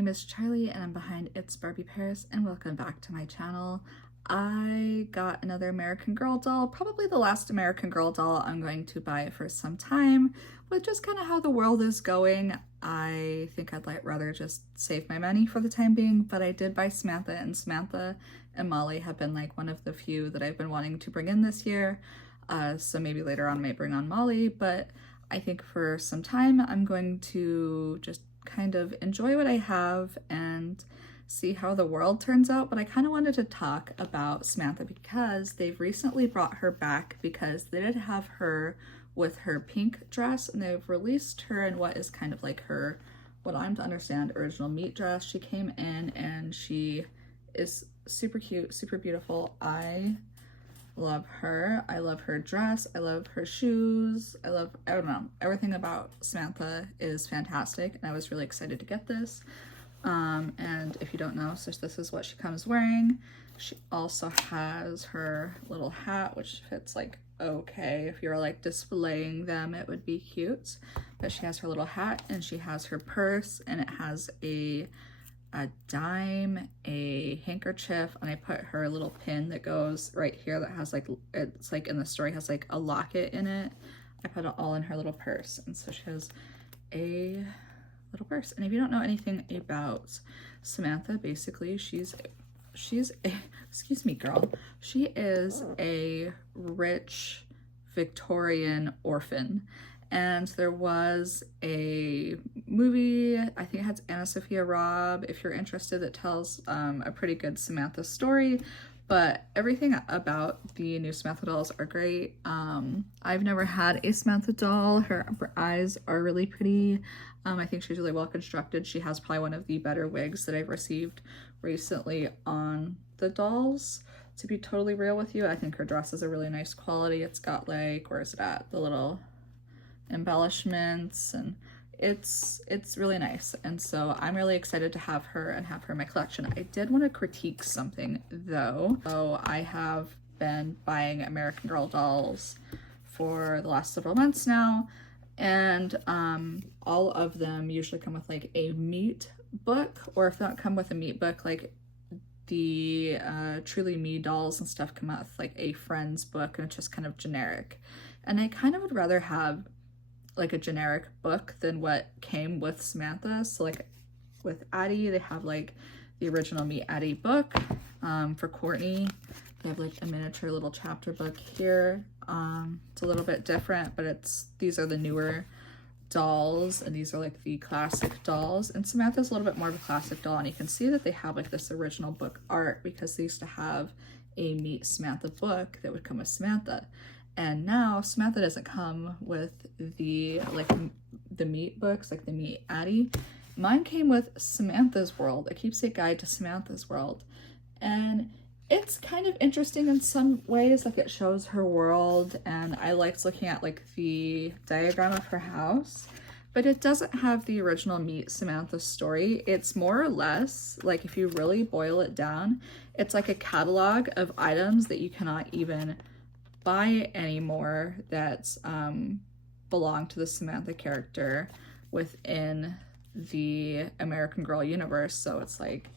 name is Charlie and I'm behind It's Barbie Paris, and welcome back to my channel. I got another American Girl doll, probably the last American Girl doll I'm going to buy for some time. With just kind of how the world is going, I think I'd rather just save my money for the time being, but I did buy Samantha, and Samantha and Molly have been like one of the few that I've been wanting to bring in this year. So maybe later on I may bring on Molly, but I think for some time I'm going to just kind of enjoy what I have and see how the world turns out. But I kind of wanted to talk about Samantha because they've recently brought her back, because they did have her with her pink dress and they've released her in what is kind of like her, what I'm to understand, original meat dress. She came in and she is super cute, super beautiful. I love her. I love her dress. I love her shoes. I don't know, everything about Samantha is fantastic, and I was really excited to get this. And if you don't know, so this is what she comes wearing. She also has her little hat, which fits like okay. If you're like displaying them, it would be cute. But she has her little hat, and she has her purse, and it has a dime, a handkerchief, and I put her little pin that goes right here that has like, it's like in the story has like a locket in it. I put it all in her little purse, and so she has a little purse. And if you don't know anything about Samantha, basically she's a, excuse me girl, she is a rich Victorian orphan. And there was a movie, I think it has Anna Sophia Robb, if you're interested, that tells a pretty good Samantha story. But everything about the new Samantha dolls are great. I've never had a Samantha doll. Her eyes are really pretty. I think she's really well constructed. She has probably one of the better wigs that I've received recently on the dolls. To be totally real with you, I think her dress is a really nice quality. It's got like, where is it at? The little embellishments, and it's really nice, and so I'm really excited to have her and have her in my collection. I did want to critique something though. So I have been buying American Girl dolls for the last several months now, and all of them usually come with like a meat book, or if they don't come with a meat book, like the Truly Me dolls and stuff come out with like a Friends book, and it's just kind of generic. And I kind of would rather have like a generic book than what came with Samantha. So like with Addie, they have like the original Me Addie book. For Courtney, they have like a miniature little chapter book here. It's a little bit different, but these are the newer dolls, and these are like the classic dolls. And Samantha's a little bit more of a classic doll, and you can see that they have like this original book art because they used to have a Meet Samantha book that would come with Samantha. And now Samantha doesn't come with the meat books, like the Meet Addie. Mine came with Samantha's World, a keepsake guide to Samantha's World. And it's kind of interesting in some ways, like it shows her world, and I liked looking at like the diagram of her house, but it doesn't have the original Meet Samantha story. It's more or less, like if you really boil it down, it's like a catalog of items that you cannot even buy anymore that belong to the Samantha character within the American Girl universe. So it's like,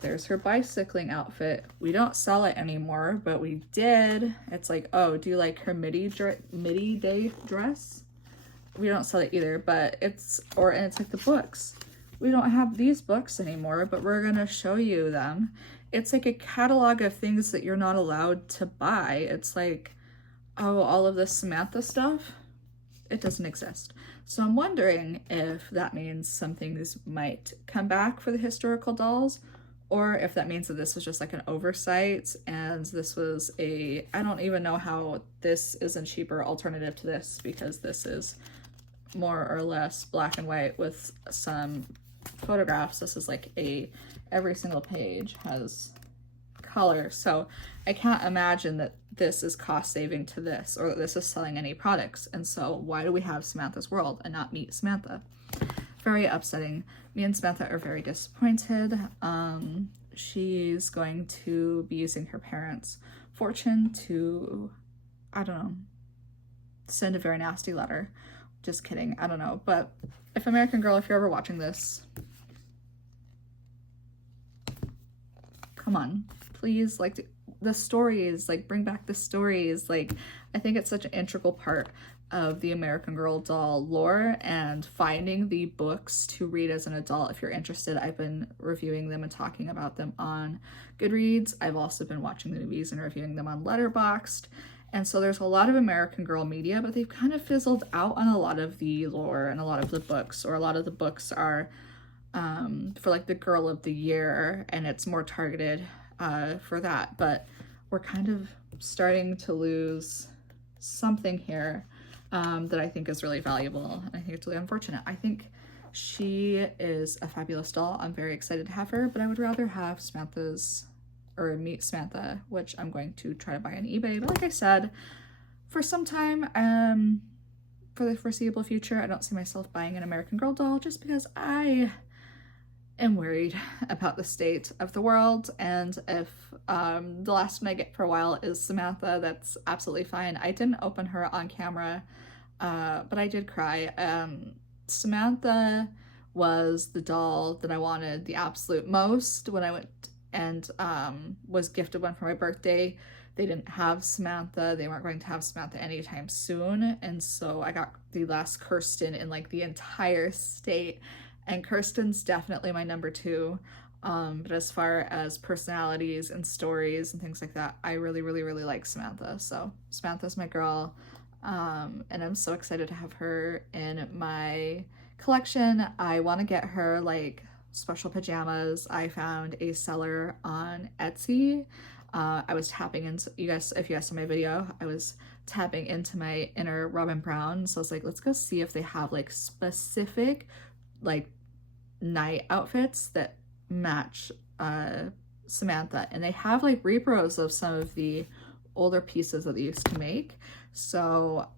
there's her bicycling outfit. We don't sell it anymore, but we did. It's like, oh, do you like her midi day dress? We don't sell it either, but and it's like the books. We don't have these books anymore, but we're gonna show you them. It's like a catalog of things that you're not allowed to buy. It's like, oh, all of this Samantha stuff, it doesn't exist. So I'm wondering if that means some things might come back for the historical dolls, or if that means that this was just like an oversight and this was I don't even know how this is a cheaper alternative to this, because this is more or less black and white with some photographs. This is like every single page has color. So I can't imagine that this is cost saving to this, or that this is selling any products. And so why do we have Samantha's World and not Meet Samantha? Very upsetting. Me and Samantha are very disappointed. She's going to be using her parents' fortune to, I don't know, send a very nasty letter. Just kidding, I don't know. But if American Girl, if you're ever watching this, come on, please, like, the stories, like, bring back the stories. Like, I think it's such an integral part of the American Girl doll lore, and finding the books to read as an adult if you're interested. I've been reviewing them and talking about them on Goodreads. I've also been watching the movies and reviewing them on Letterboxd. And so there's a lot of American Girl media, but they've kind of fizzled out on a lot of the lore and a lot of the books, or a lot of the books are for like the Girl of the Year, and it's more targeted for that. But we're kind of starting to lose something here that I think is really valuable, and I think it's really unfortunate. I think she is a fabulous doll. I'm very excited to have her, but I would rather have Samantha's, or meet Samantha, which I'm going to try to buy on eBay. But like I said, for some time, for the foreseeable future, I don't see myself buying an American Girl doll, just because I am worried about the state of the world. And if the last one I get for a while is Samantha, that's absolutely fine. I didn't open her on camera, but I did cry. Samantha was the doll that I wanted the absolute most when I went and was gifted one for my birthday. They didn't have Samantha. They weren't going to have Samantha anytime soon. And so I got the last Kirsten in like the entire state. And Kirsten's definitely my number 2. But as far as personalities and stories and things like that, I really, really, really like Samantha. So Samantha's my girl. And I'm so excited to have her in my collection. I want to get her like special pajamas. I found a seller on Etsy. I was tapping into, if you guys saw my video, I was tapping into my inner Robin Brown. So I was like, let's go see if they have like specific like night outfits that match Samantha. And they have like repros of some of the older pieces that they used to make. So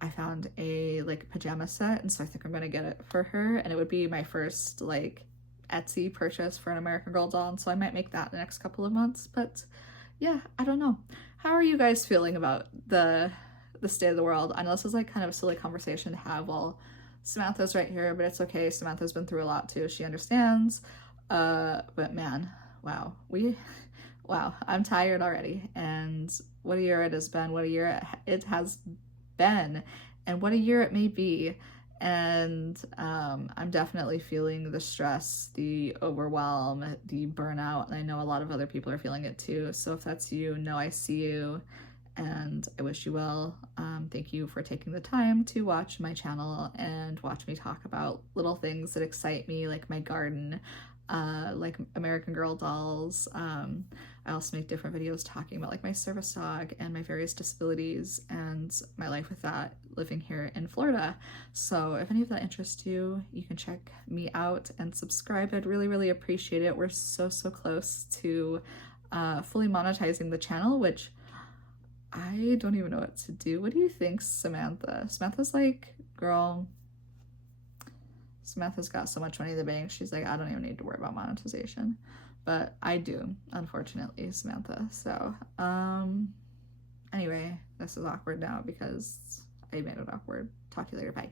I found a like pajama set, and so I think I'm gonna get it for her, and it would be my first like Etsy purchase for an American Girl doll, and so I might make that in the next couple of months. But yeah, I don't know. How are you guys feeling about the state of the world? I know this is like kind of a silly conversation to have while Samantha's right here, but it's okay. Samantha's been through a lot too. She understands. But man, wow. Wow, I'm tired already. And what a year it has been. What a year it has been. And what a year it may be. And I'm definitely feeling the stress, the overwhelm, the burnout. And I know a lot of other people are feeling it too. So if that's you, know I see you. And I wish you well. Thank you for taking the time to watch my channel and watch me talk about little things that excite me, like my garden, like American Girl dolls. I also make different videos talking about like my service dog and my various disabilities and my life with that, living here in Florida. So if any of that interests you, you can check me out and subscribe. I'd really, really appreciate it. We're so close to fully monetizing the channel, which I don't even know what to do. What do you think, Samantha? Samantha's like, girl, Samantha's got so much money in the bank. She's like, I don't even need to worry about monetization. But I do, unfortunately, Samantha. So, anyway, this is awkward now because I made it awkward. Talk to you later. Bye.